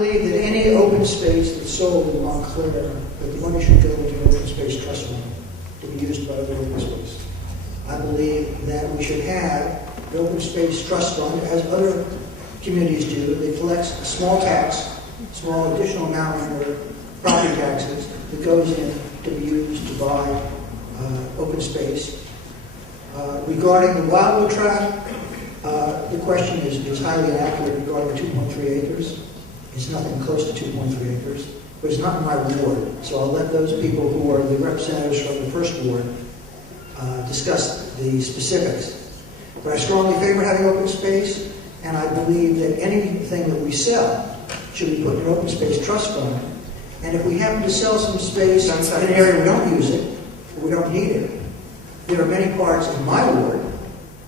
believe that any open space that's sold in Montclair, that the money should go into an open space trust fund to be used by other open space. I believe that we should have an open space trust fund, as other communities do. They collect a small tax, small additional amount on their property taxes that goes in to be used to buy open space. Regarding the Wildwood tract, the question is highly inaccurate regarding 2.3 acres. It's nothing close to 2.3 acres, but it's not in my ward. So I'll let those people who are the representatives from the first ward discuss the specifics. But I strongly favor having open space, and I believe that anything that we sell should be put in an open space trust fund. And if we happen to sell some space in an area we don't use it, or we don't need it, there are many parts in my ward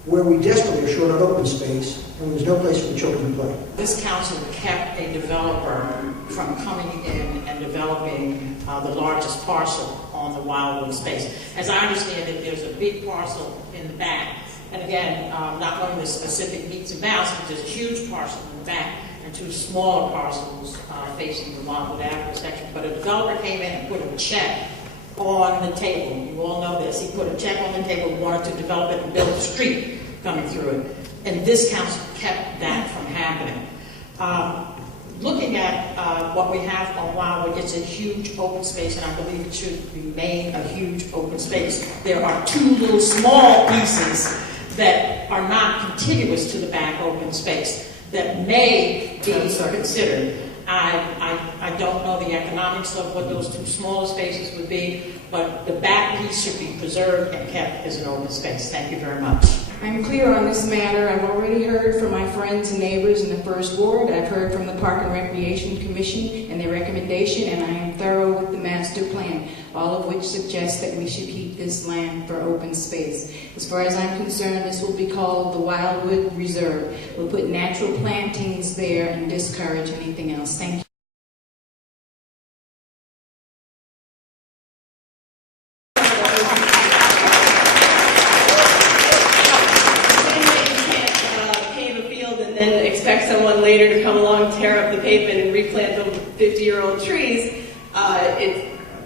where we desperately are short of open space and there's no place for the children to play. This council kept a developer from coming in and developing the largest parcel on the Wildwood space. As I understand it, there's a big parcel in the back. And again, not knowing the specific meets and bounds, but there's a huge parcel in the back and two smaller parcels facing the Wildwood Avenue section. But a developer came in and put a check on the table. You all know this. He put a check on the table, wanted to develop it and build a street coming through it. And this council kept that from happening. Looking at what we have on Wildwood, it's a huge open space, and I believe it should remain a huge open space. There are two little small pieces that are not contiguous to the back open space that may be considered. I don't know the economics of what those two smaller spaces would be, but the back piece should be preserved and kept as an open space. Thank you very much. I'm clear on this matter. I've already heard from my friends and neighbors in the First Ward. I've heard from the Park and Recreation Commission and their recommendation, and I am thorough with the master plan, all of which suggests that we should keep this land for open space. As far as I'm concerned, this will be called the Wildwood Reserve. We'll put natural plantings there and discourage anything else. Thank you. And expect someone later to come along, tear up the pavement, and replant the 50-year-old trees,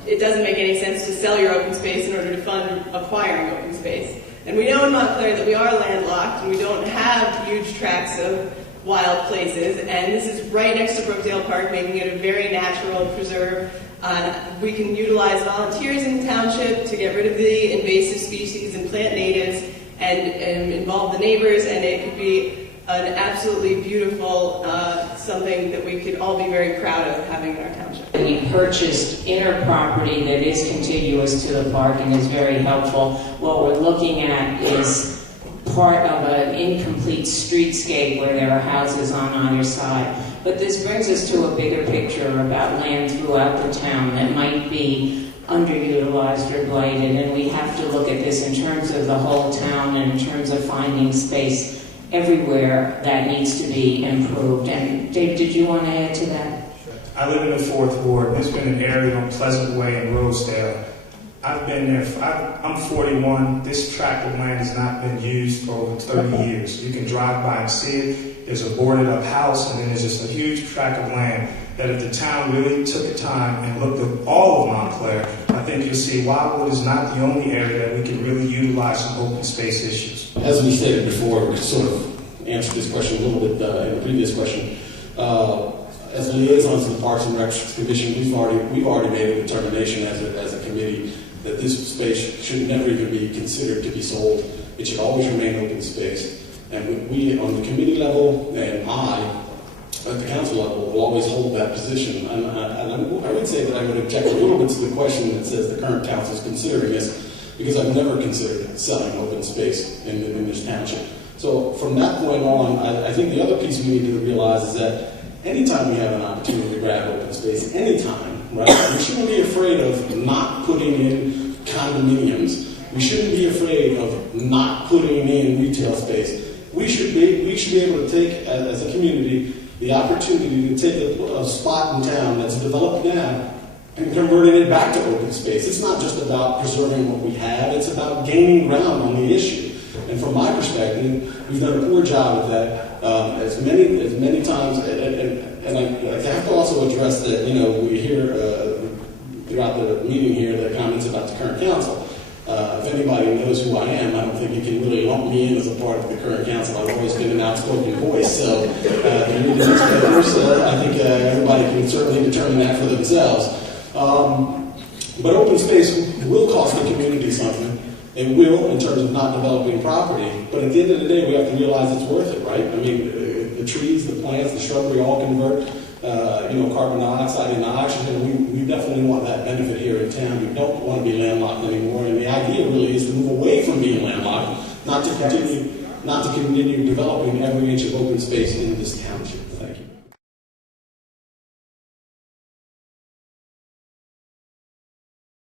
it doesn't make any sense to sell your open space in order to fund acquiring open space. And we know in Montclair that we are landlocked and we don't have huge tracts of wild places, and this is right next to Brookdale Park, making it a very natural preserve. We can utilize volunteers in the township to get rid of the invasive species and plant natives and involve the neighbors, and it could be an absolutely beautiful, something that we could all be very proud of having in our township. We purchased inner property that is contiguous to the park and is very helpful. What we're looking at is part of an incomplete streetscape where there are houses on either side. But this brings us to a bigger picture about land throughout the town that might be underutilized or blighted, and we have to look at this in terms of the whole town and in terms of finding space everywhere that needs to be improved. And Dave, did you want to add to that? I live in the Fourth Ward. There's been an area on Pleasant Way in Rosedale. I've been there. I'm 41. This tract of land has not been used for over 30 years. You can drive by and see it. There's a boarded up house, and then there's just a huge tract of land that if the town really took the time and looked at all of Montclair, I think you'll see Wildwood is not the only area that we can really utilize some open space issues. As we stated before, we sort of answered this question a little bit in the previous question. As liaisons to the Parks and Rec Commission, we've already made a determination as a committee that this space should never even be considered to be sold. It should always remain open space. And we on the committee level, and I, at the council level, will always hold that position. And I would say that I would object a little bit to the question that says the current council is considering this, because I've never considered selling open space in this township. So from that point on, I think the other piece we need to realize is that anytime we have an opportunity to grab open space, anytime, right? We shouldn't be afraid of not putting in condominiums. We shouldn't be afraid of not putting in retail space. We should be able to take, as a community, the opportunity to take a spot in town that's developed now and converting it back to open space. It's not just about preserving what we have, it's about gaining ground on the issue. And from my perspective, we've done a poor job of that As many times, and I have to also address that, we hear throughout the meeting here the comments about the current council. If anybody knows who I am, I don't think you can really lump me in as a part of the current council. I've always been an outspoken voice, so I think everybody can certainly determine that for themselves. But open space will cost the community something. It will, in terms of not developing property. But at the end of the day, we have to realize it's worth it, right? I mean, the trees, the plants, the shrubbery all convert, carbon dioxide into oxygen. We definitely want that benefit here in town. We don't want to be landlocked anymore. And the idea really is to move away from being landlocked, not to continue developing every inch of open space in this township.